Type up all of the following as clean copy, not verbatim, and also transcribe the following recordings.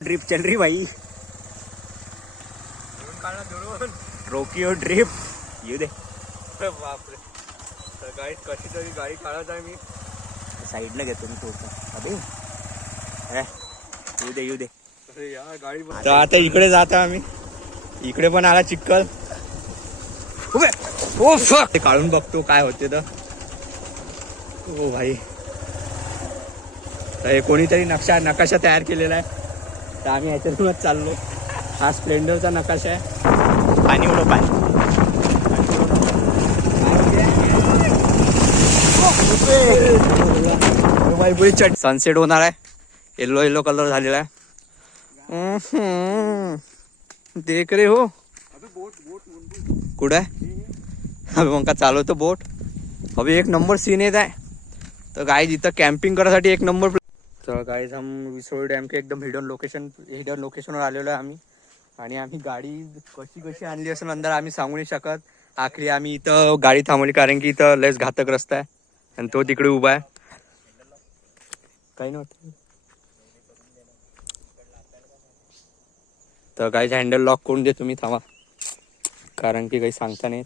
Drip चल रही भाई, रोकियो ड्रिप येऊ दे. बापरे, गाडी कशी तरी गाडी काढत आहे मी. साईडला घेतो मी थोडं. अबे येऊ दे. अरे यार गाडी तर आता इकडे जातो आम्ही. इकडे पण आला चिक्कल. ओ फक, काढून बघतो काय होते तर. ओ भाई, तर हे कोणीतरी नकाशा तयार केलेला आहे. तर आम्ही ह्याच्यातूनच चाललो. हा स्प्लेंडरचा नकाशा आहे. पाणी उडव पाणी. सनसेट होणार आहे. येलो कलर झालेला आहे. देख रे हो. कुठे आहे मग का चालवतो बोट. अभि एक नंबर सीन येत आहे. तर गाईज इथं कॅम्पिंग करायसाठी एक नंबर. तर गाईज हम विसरोळी डॅम के एकदम हिडन लोकेशनवर आलेलो आहे आम्ही. आणि आम्ही गाडी कशी आणली असं नंतर आम्ही सांगू नाही शकत. आखरी आम्ही इथं गाडी थांबवली कारण की इथं लयच घातक रस्ता आहे आणि तो तिकडे उभा आहे. काही नव्हतं. तर गाईज हँडल लॉक करून दे तुम्ही, थांबा, कारण की काही सांगता नाहीत.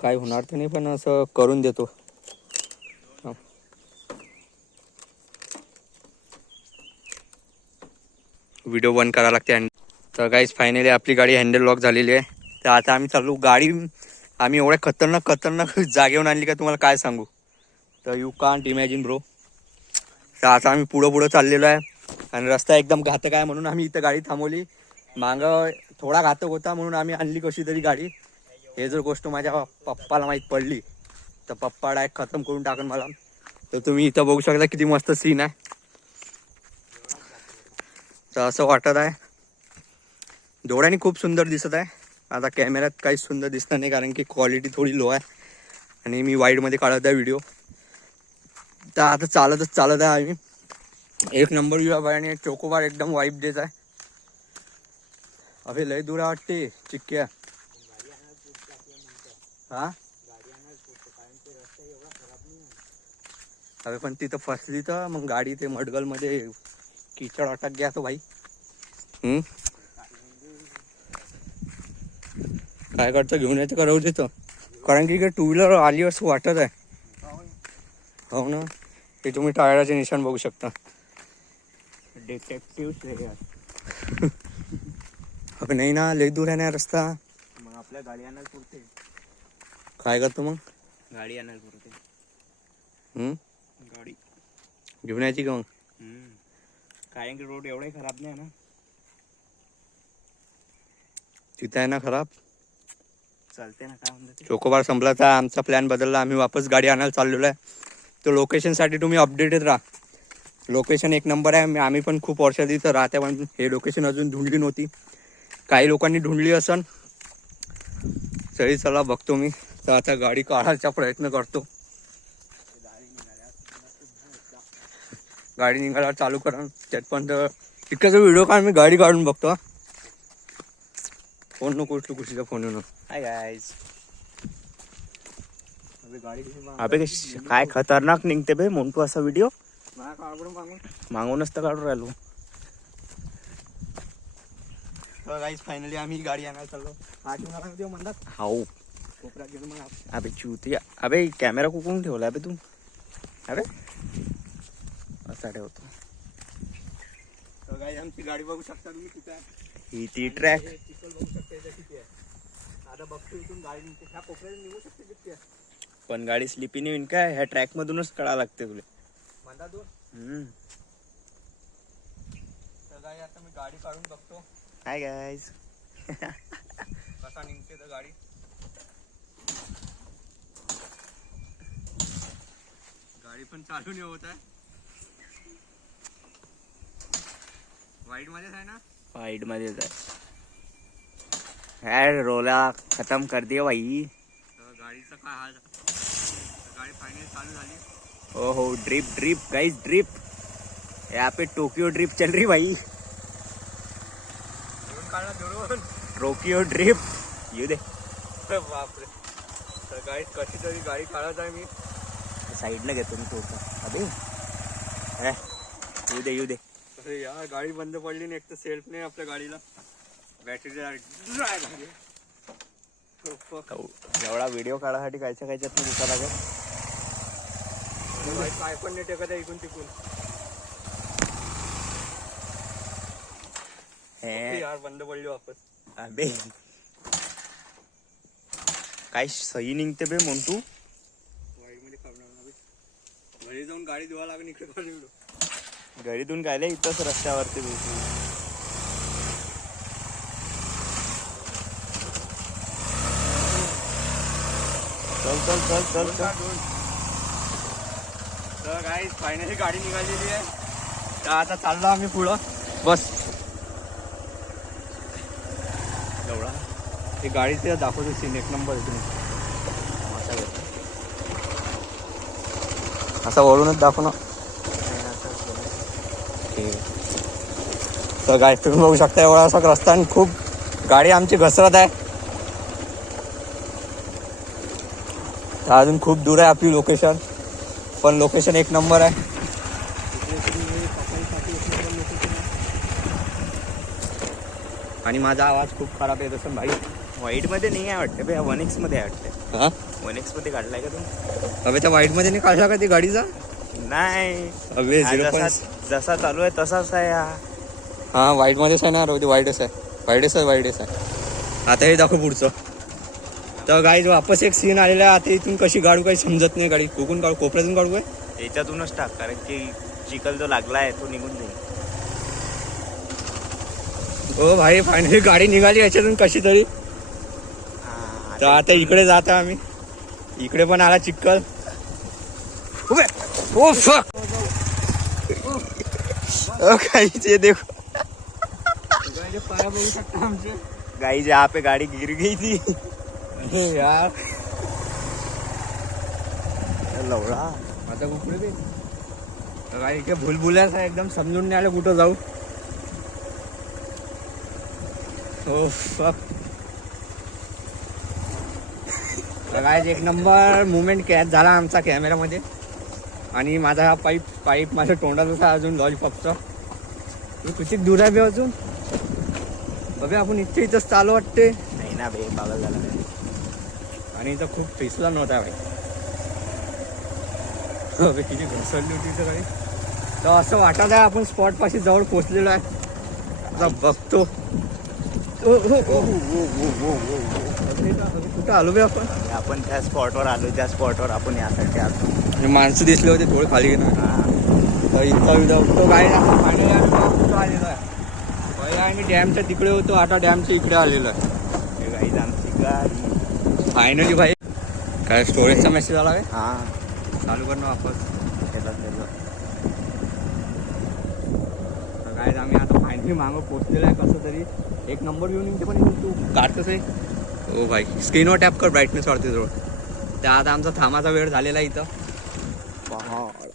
काय होणार तर नाही पण असं करून देतो. व्हिडिओ बंद करावं लागते. तर गाईज फायनली आपली गाडी हँडल लॉक झालेली आहे. तर आता आम्ही चाललो. गाडी आम्ही एवढ्या खतरनाक जागेवर आणली का तुम्हाला काय सांगू. तर यू कांट इमॅजिन ब्रो. तर आता आम्ही पुढं चाललेलो आहे आणि रस्ता एकदम घातक आहे म्हणून आम्ही इथं गाडी थांबवली. मागं थोडा घातक होता म्हणून आम्ही आणली कशी तरी गाडी. हे जर गोष्ट माझ्या पप्पाला माहीत पडली तर पप्पा डायरेक्ट खतम करून टाकन मला. तर तुम्ही इथं बघू शकता किती मस्त सीन आहे. तर असं वाटत आहे. डोळ्याने खूप सुंदर दिसत आहे. आता कॅमेऱ्यात काहीच सुंदर दिसणार नाही कारण की क्वालिटी थोडी लो आहे आणि मी वाईडमध्ये काढत आहे व्हिडिओ. तर आता चालत आहे आम्ही. एक नंबर व्ह्यू आहे आणि चोकोबार एकदम वाईब देत आहे. अभि लय दूर वाटते चिक्क्या. हा अबे पण तिथं फसली तर मग गाडी ते मडगल मध्ये कीचड अटक गया तो भाई. काय करतं, घेऊन यायचं करावं तिथं कारण की टू व्हीलर आली असं वाटत आहे. हो ना, हे तुम्ही टायराचे निशाण बघू शकता. डिटेक्टिव्ह अबे नाही ना, लय दूर आहे ना रस्ता. मग आपल्या गाडी आणायला पुरते. काय करतो मग, गाडी आणायला पुरते. गाडी घेऊन यायची का मग. कारण की रोड एवढे खराब नाही ना. तिथे आहे ना खराब. चालते ना, काय म्हणते. चोकोबार संपला तर आमचा प्लॅन बदलला. आम्ही वापस गाडी आणायला चाललेलो आहे. तर लोकेशनसाठी तुम्ही अपडेटेड राहा. लोकेशन एक नंबर आहे. आम्ही पण खूप वर्षात इथं राहते पण हे लोकेशन अजून ढूंढली नव्हती. काही लोकांनी ढूंढली असन. तरी चला बघतो मी. तर आता गाडी काढायचा प्रयत्न करतो. गाडी निघायला चालू करा. त्यात पण इतकाचा व्हिडिओ काढ, मी गाडी काढून बघतो. फोन नको उचलू, कुशीचा फोन येऊन. Hi guys. अबे काय खतरनाक निघते बे मोंटू असा व्हिडिओ. मागूनच तर काढून राहिलो. गाईज फायनली आम्ही गाडी आणायला चाललो. देऊ म्हणतात हाऊ. कोपऱ्यात गेलो मग. अबे चुतिया, अबे कॅमेरा कुठून ठेवला अबे तू. अबे असा ठेवतो. तर गाईज आमची गाडी बघू शकता तुम्ही कुठे आहे. ही ती ट्रॅक. चिखल बघू शकता इथे किती आहे. आता बघतो इथून गाडी निघते. ह्या कोपऱ्यात निघू शकते किती आहे. पण गाडी स्लिपी नाही होईन काय. ह्या ट्रॅक मधूनच कळा लागते तुला. म्हणता तू. तर गाई आता मी गाडी काढून बघतो. Hi guys. कसा निघते तर गाडी. गाडी पण चालू नाही होत आहे. वाईड मध्येच आहे ना. वाईड मध्ये जाय. यार रोला खतम कर दिया भाई. तर गाडीचा काय हाल. गाडी फायनली चालू झाली. हो ड्रिप गाइस ड्रिप. यहाँ पे टोक्यो ड्रिप चल रही भाई. टोक्यो ड्रिप येऊ दे. बापरे, तर गाडी कशी तरी गाडी काढत आहे मी. साईडला घेतो मी थोडं. अबे येऊ दे. अरे यार गाडी बंद पडली नाही, एक तर सेल्फ नाही आपल्या गाडीला, बॅटरी एवढा व्हिडिओ काढायसाठी कायच्या कायच्यात दिसा लागेल. काय पण नाही टेकत आहे इकून तिकून. यार बंद पडली वापस. अबे काय सही निघते बे म्हणतो. वाईमध्ये करणार ना बे. घरी जाऊन गाडी धुवा लागेल इकडे करून. घरीतून काय इथंच रस्त्यावरती चल चल चल चल चल. तर गाईस फायनली गाडी निघालेली आहे. तर आता चाललो आम्ही पुढं. बस एवढा ते गाडीचे दाखवतो सीन, एक नंबर आहे. तुम्ही असा वळूनच दाखव ना. तर गाईस तुम्ही बघू शकता एवढा असा रस्ता आणि खूप गाडी आमची घसरत आहे. अजून खूप दूर आहे आपली लोकेशन, पण लोकेशन एक नंबर आहे. आणि माझा आवाज खूप खराब येत असेल भाई. व्हाईट मध्ये नाही आहे वाटतं बे, 1X मध्ये आहे वाटतं. हा 1X मध्ये काढलाय का तू? अबे त्या वाईट मध्ये नाही काढला का ती गाडीचा? नाही अबे जसा चालू आहे तसाच आहे हा. हा वाईट मध्येच आहे ना, वाईटच आहे, वाईटच आहे. आता हे दाखव पुढचं. तर गाडी वापस एक सीन आलेला आहे. आता इथून कशी काढू काही समजत नाही. गाडी कुठून काढू, कोपऱ्यातून काढू काय? याच्यातूनच टाक, कारण की चिखल जो लागला आहे तो निघून जाईल. हो भाई फायनली गाडी निघाली याच्यातून कशी तरी. तर आता इकडे जातो आम्ही. इकडे पण आला चिखल. ओ फक गाईचे देखो, पाया बघू शकता आमचे. गाई जहाँ पे गाड़ी गिर गई थी. अरे यार लवडा आता कुठे बे गाडी इथे भुलभुल्याच आहे, एकदम समजून नाही आलं कुठं जाऊ. हो फक गाईज एक नंबर मुवमेंट कॅच झाला आमचा कॅमेरामध्ये. आणि माझा हा पाईप माझ्या तोंडात होता अजून लॉलीपॉपचा. किती दूर आहे बे अजून. बघा आपण इथंच चालू वाटते. नाही ना बे, पागल झाला. आणि इथं खूप फिसला नव्हता भाई. अबे किती घसरली होती इथं गाडी. तर असं वाटत आहे आपण स्पॉट पाशी जवळ पोहोचलेलो आहे. आता बघतो कुठं आलो बे आपण त्या स्पॉटवर आलो, त्या स्पॉटवर आपण यासाठी आलो. माणसं दिसले होते थोडे खाली ना. तर इथं तो गाडी फायनली आलेलो आहे. पहिले आम्ही डॅमच्या तिकडे होतो, आता डॅमच्या इकडे आलेलो आहे. गाईज आमची गाडी फायनली भाई. काय स्टोरेजचा मेसेज आला काय? हा चालू कर ना वापस. त्याला काय आम्ही आता फायनली मागं पोहोचलेलो आहे. कसं तरी एक नंबर घेऊन येते, पण तू काढतोच आहे. हो भाई स्क्रीनवर टॅप कर, ब्राईटनेस वाढते जवळ. त्या आता आमचा थांबाचा वेळ झालेला आहे इथं. पहाड.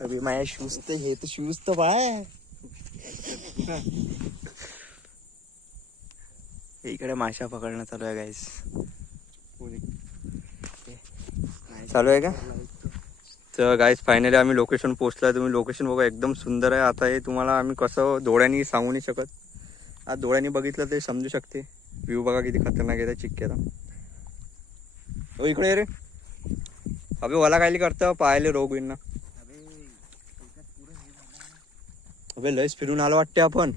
अबे माझ्या शूज तर हे तर शूज तर बाय. इकडे माशा पकडणं चालू आहे गाईस. चालू आहे का? तर गाईस फायनली आम्ही लोकेशन पोहोचलो. तुम्ही लोकेशन बघा एकदम सुंदर आहे. आता हे तुम्हाला आम्ही कसं डोळ्यांनी सांगू नाही शकत. आज डोळ्यांनी बघितलं ते समजू शकते. व्ह्यू बघा किती खतरनाक आहे चिक्क्याचा. हो इकडे ये रे. अबे मला काय करतं पाहिले रोग होईल ना. अबे लयच फिरून आलो वाटते आपण.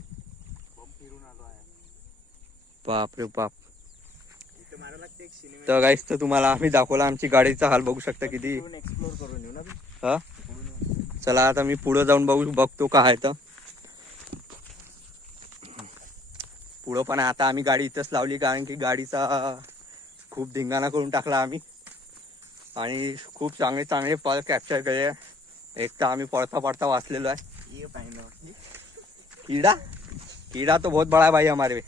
बाप रे बाप. तर गाईस तर तुम्हाला आम्ही दाखवला आमची गाडीचा हाल बघू शकता किती. एक्सप्लोर करून येऊ ना. हा चला आता मी पुढं जाऊन बघतो काय आहे तर. पुढं पण आता आम्ही गाडी इथंच लावली, कारण की गाडीचा खूप धिंगाणा करून टाकला आम्ही. आणि खूप चांगले पल कॅप्चर केले. एक तर आम्ही पडता वाचलेलो आहे. कीड़ा तो बहुत बड़ा है भाई हमारे.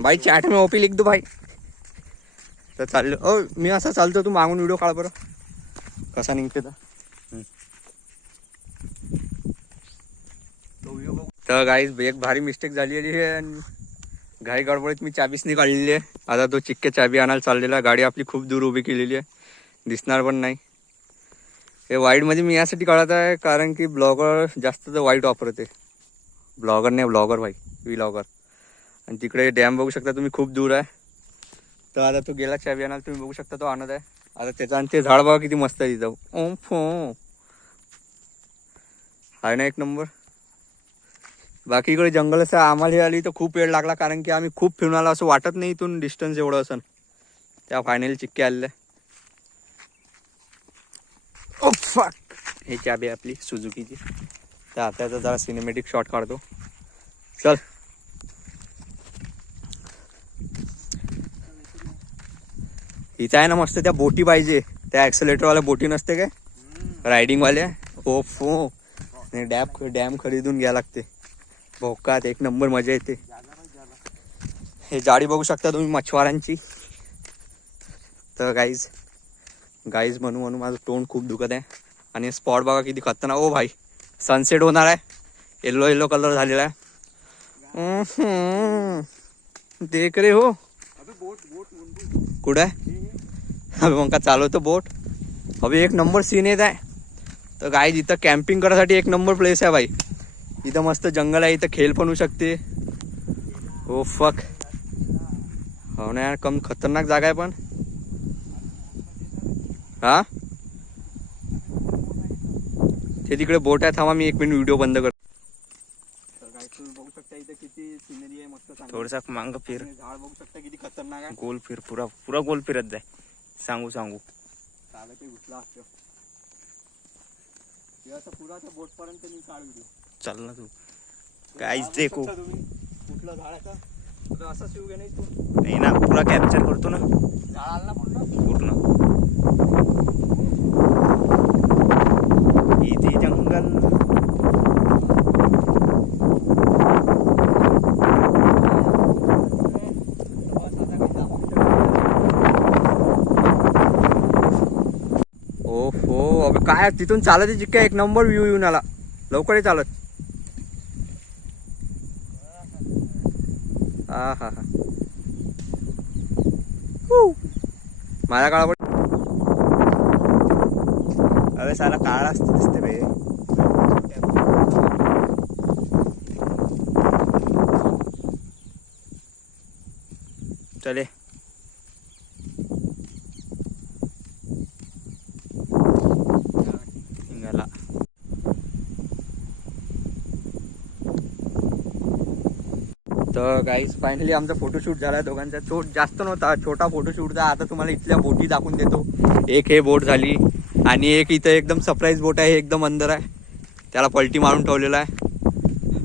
भाई चॅट में ओपी लिख दो भाई. तर चाललो. ओ मी असं चालतो, तू मागून व्हिडिओ काढ बरं कसा निघते तर गाईज एक भारी मिस्टेक झालेली आहे. घाई गडबडीत मी चाबीच नाही काढलेली आहे. आता तो चिक्के चाबी आणायला चाललेला आहे. गाडी आपली खूप दूर उभी केलेली आहे, दिसणार पण नाही. हे वाईटमध्ये मी यासाठी काढत आहे कारण की ब्लॉगर जास्त तर वाईट वापरते. ब्लॉगर नाही, ब्लॉगर भाई, व्लॉगर. आणि तिकडे डॅम बघू शकता तुम्ही, खूप दूर आहे. तर आता तो गेला चाबियाना, तुम्ही बघू शकता तो आणत आहे आता त्याचा. आणि ते झाड बघा किती मस्त आहे तिथं. आहे ना एक नंबर. बाकी इकडे जंगल असं आम्हाला हे आली तर खूप वेळ लागला कारण की आम्ही खूप फिरून आलो, असं वाटत नाही इथून डिस्टन्स एवढं असं. त्या फायनली चिक्के आलेले. हे चाबी आपली सुझुकीची. तर आता जरा सिनेमॅटिक शॉट काढतो. चल. इथं आहे ना मस्त त्या बोटी पाहिजे, त्या ॲक्सेलेटरवाल्या बोटी नसते काय रायडिंगवाल्या. ओफो. डॅम खरीदून घ्या लागते. भोकात एक नंबर मजा येते. हे जाळी बघू शकता तुम्ही मच्छवारांची. तर गाईज म्हणून माझं तोंड खूप दुखत आहे. आणि स्पॉट बघा किती खतरनाक. ओ भाई सनसेट होणार आहे. येलो कलर झालेला आहे. देख रे हो. कुठं आहे? अबे मग का चालवतो बोट. अबे एक नंबर सीन येत आहे. तर गाईज इथं कॅम्पिंग करायसाठी एक नंबर प्लेस आहे भाई. इथं मस्त जंगल आहे, इथं खेळ पण होऊ शकते. Oh fuck. हो ना यार, कम खतरनाक जागा आहे पण. हा ते तिकडे बोट आहे. थांबा मी एक मिनिट व्हिडिओ बंद करतो. तर गाईज तुम्ही बघू शकता इथं किती सिनरी आहे मस्त. थोडसा मांग फिर, झाड बघू शकता किती खतरनाक आहे. गोल फिर, पुरा गोल फिरत जाय. सांगू चालत ते घुसला असतो. पुराच्या बोट पर्यंत मी काढ व्हिडिओ. चल ना तू. काहीच देखो. कुठलं झाड आहे का असं शिव घे नाही तू. नाही ना, पुरा कॅप्चर करतो ना झाड आलं ना पूर्ण. इथे जंगल. ओहो अबे काय तिथून चालत चिक्का एक नंबर व्ह्यू येऊन आला. लवकर ये चालत. हा हा हा. माझ्या काळावर अरे साला काळा असतो दिसते बे. चले निघाला. तर गाईज फायनली आमचा फोटोशूट झाला दोघांचा. जास्त नव्हता, छोटा फोटोशूटचा. आता तुम्हाला इथल्या बोटी दाखवून देतो. एक हे बोट झाली आणि एक इथं एकदम सरप्राईज बोट आहे, एकदम अंदर आहे. त्याला पलटी मारून ठेवलेला आहे.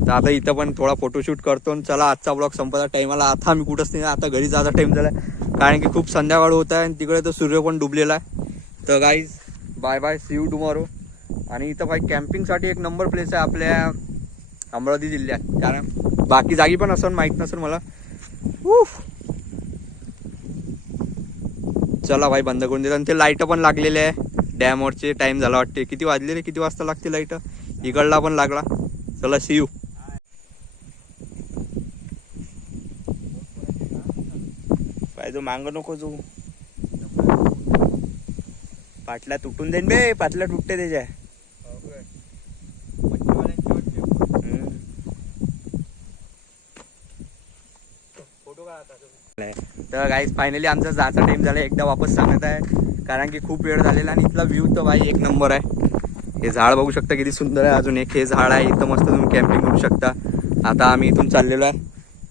तर आता इथं पण थोडा फोटोशूट करतो. चला आजचा ब्लॉग संपता टाईमाला. आता आम्ही कुठंच नाही, आता घरी जायचा टाईम झाला कारण की खूप संध्याकाळ होत आहे आणि तिकडे तर सूर्य पण डुबलेला आहे. तर guys bye bye, see you tomorrow. आणि इथं भाई कॅम्पिंगसाठी एक नंबर प्लेस आहे आपल्या अमरावती जिल्ह्यात. कारण बाकी जागी पण असं माहीत नसेल मला. चला भाई बंद करून देतो. आणि ते लाईट पण लागलेले आहे डॅमवरचे. टाइम झाला वाटते. किती वाजले रे, किती वाजता लागते लाईट. इकडला पण लागला. चला सी यू. पाहिजे मांग नको जाऊ. पाटल्या तुटून देईन बे. पाटल्या तुटते त्याच्या. तर गाईज फायनली आमचा जायचा टाइम झाला. एकदा वापस सांगत आहे कारण की खूप वेळ झालेला. आणि इथला व्ह्यू तर भाई एक नंबर आहे. हे झाड बघू शकता किती सुंदर आहे. अजून एक हे झाड आहे इथं, मस्त तुम्ही कॅम्पिंग करू शकता. आता आम्ही इथून चाललेलो आहे.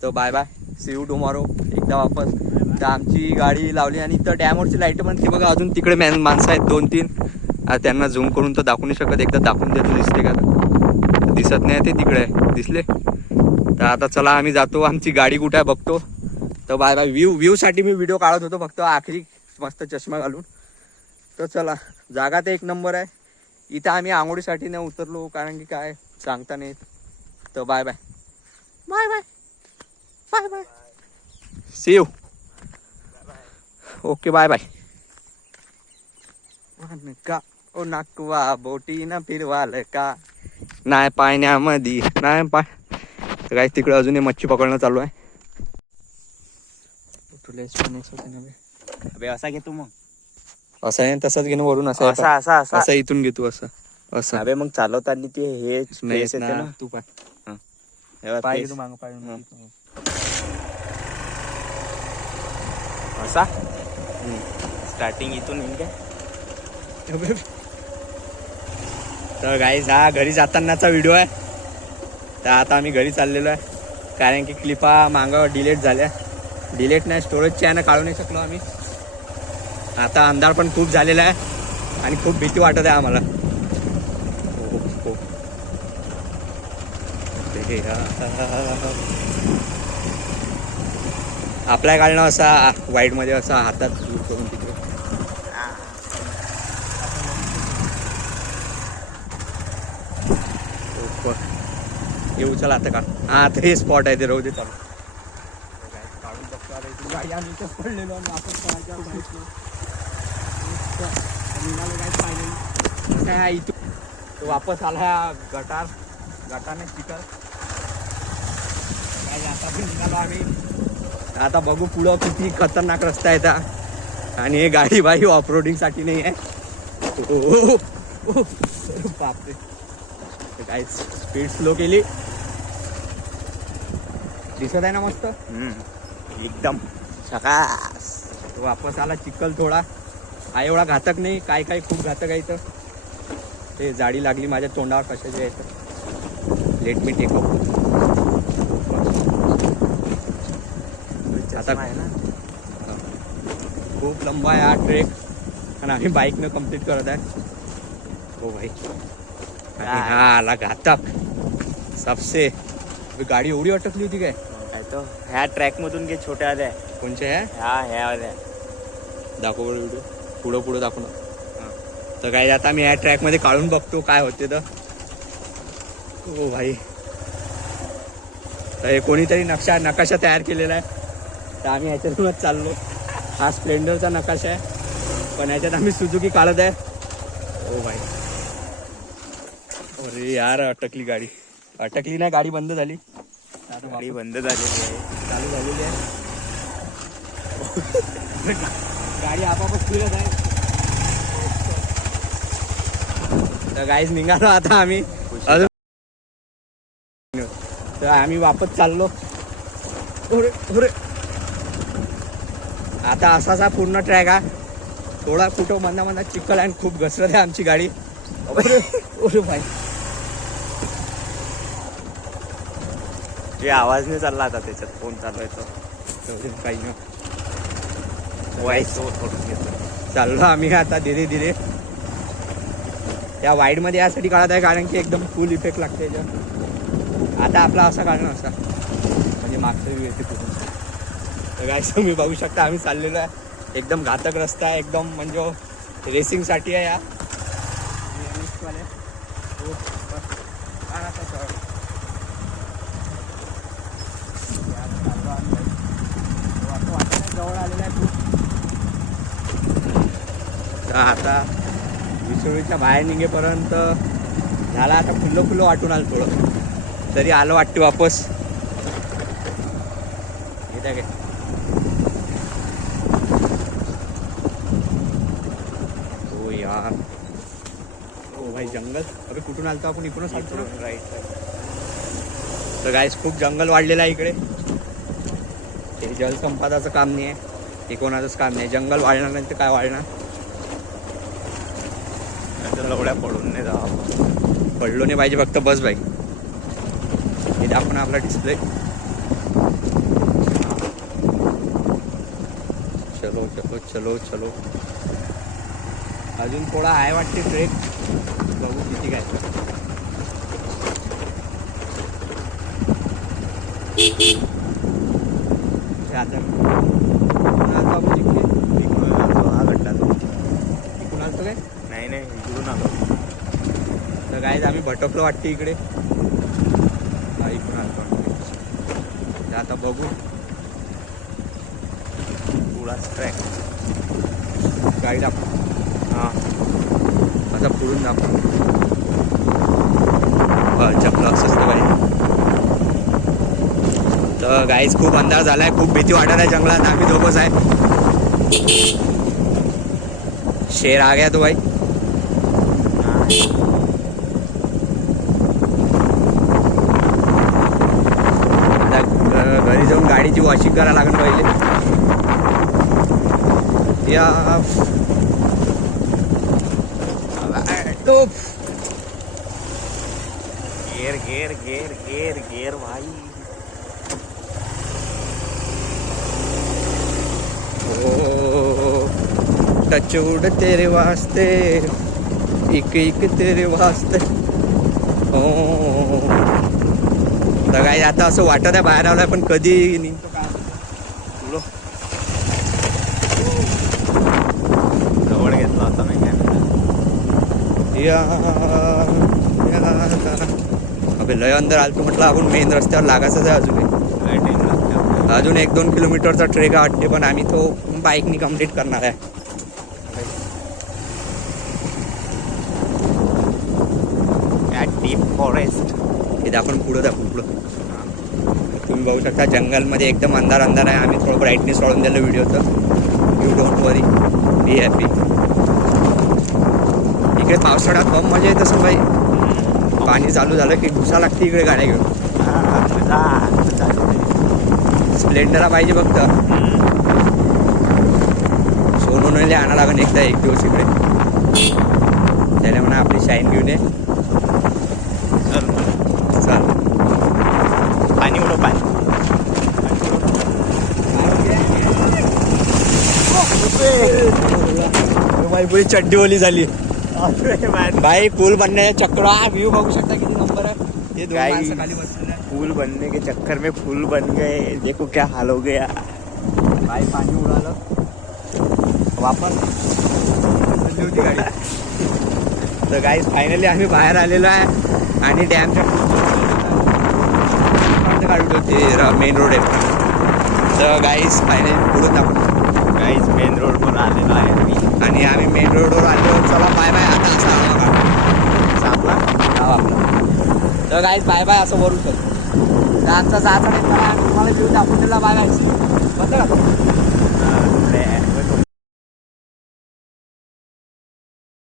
तर bye bye, see you tomorrow. एकदा वापस. तर आमची गाडी लावली आणि इथं डॅमवरची लाईट पण ती बघा. अजून तिकडे माणसं आहेत 2-3. त्यांना झूम करून तर दाखवू नाही शकत. एकदा दाखवून देतो. दिसते का? दिसत नाही ते तिकडे दिसले. तर आता चला आम्ही जातो. आमची गाडी कुठे आहे बघतो. तर बाय बाय. व्ह्यूसाठी मी व्हिडिओ काढत होतो फक्त आखरी, मस्त चष्मा घालून. तर चला, जागा तर एक नंबर आहे. इथं आम्ही आंघोळीसाठी नाही उतरलो कारण की काय सांगता नाही. तर bye bye bye bye bye bye, see you. Okay bye bye. का ओ नाकवा बोटी ना फिरवाल का नाही पाण्यामध्ये नाही पाय. तर काय तिकडे अजून मच्छी पकडणं चालू आहे. अबे असा घेतो मग. असं आहे तसंच घेणं वरून असं आहे असा का? असा असा असं इथून घेतो असं असं अबे मग चालवताना ते हे नाही space येते ना तू पाय हे बघ, पाय space. घेतो मागं पाय हा. असा स्टार्टिंग इथून येईल काय तर गाईज हा घरी जातानाचा व्हिडिओ आहे. तर आता आम्ही घरी चाललेलो आहे कारण की क्लिपा मागं डिलीट झाल्या. डिलीट नाही स्टोरेजच्या यानं काढू नाही शकलो आम्ही. आता अंधार पण खूप झालेला आहे आणि खूप भीती वाटत आहे आम्हाला. आपल्या काढणं असा वाईटमध्ये असा हातात करून तिकडे येऊ चला आता का हा आता हे स्पॉट आहे ते राहू दे चालू काढून बघतो आता इथून गाडी आम्ही इथंच पडलेलो आणि आपण कोणाच्या काय इथून तो वापस आला गटाने चिकल आता पण निघालो आम्ही. आता बघू पुढं किती खतरनाक रस्ता आहे आणि हे गाडी बाई ऑफरोडिंग साठी नाही आहे. बापरे काय स्पीड स्लो केली दिसत आहे ना मस्त एकदम सकास. वापस आला चिखल थोडा हा एवढा घातक नाही काय काय खूप घातक आहे इथं. ते जाडी लागली माझ्या तोंडावर कशाची आहे तर लेट मी टेक आता आहे ना खूप लंबा आहे हा ट्रेक आणि आम्ही बाईकनं कम्प्लीट करत आहे. हो भाई आणि हा आला घातक सबसे गाडी एवढी अटकली होती काय तो ह्या ट्रॅक मधून घे छोट्या आल्या कोणच्या ह्या आल्या दाखव बरं व्हिडिओ पुढं दाखव ना. तर काय आता मी ह्या ट्रॅकमध्ये काढून बघतो काय होते तर. हो भाई तर हे कोणीतरी नकाशा तयार केलेला आहे तर आम्ही ह्याच्यातूनच चाललो. हा स्प्लेंडरचा नकाशा आहे पण ह्याच्यात आम्ही सुझुकी काढत आहे. हो भाई अरे यार अटकली गाडी. अटकली नाही गाडी बंद झाली. गाडी बंद झालेली आहे चालू झालेली आहे गाडी आपापच फिरत आहे. तर गाईज निघालो आता आम्ही अजून तर आम्ही वापस चाललो. आता असाचा पूर्ण ट्रॅक हा थोडा कुठं मना चिखल आणि खूप घसरत आहे आमची गाडी. ओरे भाई जे आवाज नाही चालला आता त्याच्यात फोन चालू आहे तो काही नाही व्हॉइस चाललो आम्ही आता धीरे धीरे. त्या वाईड मध्ये यासाठी काढत आहे कारण की एकदम फुल इफेक्ट लागते याच्यात. आता आपला असा काढणं असा म्हणजे मागचं व्ह्यू येते कुठून. तर काय तुम्ही बघू शकता आम्ही चाललेलो आहे. एकदम घातक रस्ता आहे एकदम म्हणजे रेसिंगसाठी आहे या जवळ आलेला आहे खूप. आता विसोळीच्या बाहेर निघेपर्यंत झाला आता फुल्लं वाटून आलं थोडं तरी आलं वाटते वापस. येत आहे काय हो यार हो भाई जंगल अरे कुठून आलतो आपण इकडूनच आलतो ना. राईट तर गाईस खूप जंगल वाढलेलं आहे इकडे. हे जलसंपदाचं काम नाही आहे हे कोणाचंच काम नाही. जंगल वाढणार नाही तर काय वाढणार. लवड्या पडून नाही जावं पडलो नाही पाहिजे फक्त बस बाई. हे दाखवून आपला डिस्प्ले. चलो चलो चलो चलो अजून थोडा आहे वाटते ट्रेक बघू किती काय. आता आपण इकडे हा घडला तो इकडून आलतो काय नाही इकडून आलो. तर काय आम्ही भटकलो वाटते इकडे. हा इकडून आलतो आता बघू पुढाच ट्रॅक गाडी दाखव. हां असा पुढून दाखव. चपलं असंच तर बाई. तर गाईज खूप अंधार झालाय खूप भीती वाटत आहे जंगलात. आम्ही दोघंच आहे. शेर आ गया तो भाई. आता घरी जाऊन गाडीची वॉशिंग करायला लागेल पहिले. या टोप. गेर गेर गेर गेर गेर भाई. टचूड तेरे वास्ते एक एक तेरे वास्ते. हो तर काय आता असं वाटत आहे बाहेर आलोय पण कधी निघतो काय बोलो. जवळ घेतला होता नाही काय. या अबे लय अंदर आलतो म्हटलं आपण मेन रस्त्यावर लागायचंच आहे अजून. अजून 1-2 किलोमीटरचा ट्रेक आहे वाटते पण आम्ही तो बाईकनी कम्प्लीट करणार आहे. Deep forest. इथे आपण पुढं दाखवू पुढं. तुम्ही बघू शकता जंगलमध्ये एकदम अंधार अंधार आहे. आम्ही थोडं ब्राईटनेस वाढून दिलं व्हिडिओचं. You don't worry be happy. इकडे पावसाळ्यात कम मजा येत असं भाई. पाणी चालू झालं की घुसा लागते इकडे गाड्या घेऊन. स्प्लेंडरला पाहिजे फक्त. सोनू नयले आणा लागेल एकदा एक दिवस इकडे. त्याला म्हणा आपली शाईन घेऊन ये. चल पाणी उडव पाणी. भाई पुरी चड्डी ओली झाली भाई. पूल बनण्याच्या चक्र व्ह्यू बघू शकता किती नंबर आहे. हे दोन माणसं खाली बसलेले आहे. पुल बनने के चक्कर में फूल बन गए. देखो क्या हाल हो गया. भाई पाणी उडालं वापर होती गाडी. तर गाईज फायनली आम्ही बाहेर आलेलो आहे आणि डॅमच्या काढून होते मेन रोड आहे. तर गाईज फायनली पुढे दाखवतो. गाईज मेन रोड वर आलेलो आहे मी. आणि आम्ही मेन रोडवर आलो. चला बाय बाय. आता असं आपला नाव आपलं. तर गाईज बाय बाय असं वरून करतो. तर आमचा जायचा नाही. तुम्हाला जीव दाखवून दिला बाय बाय. बंद का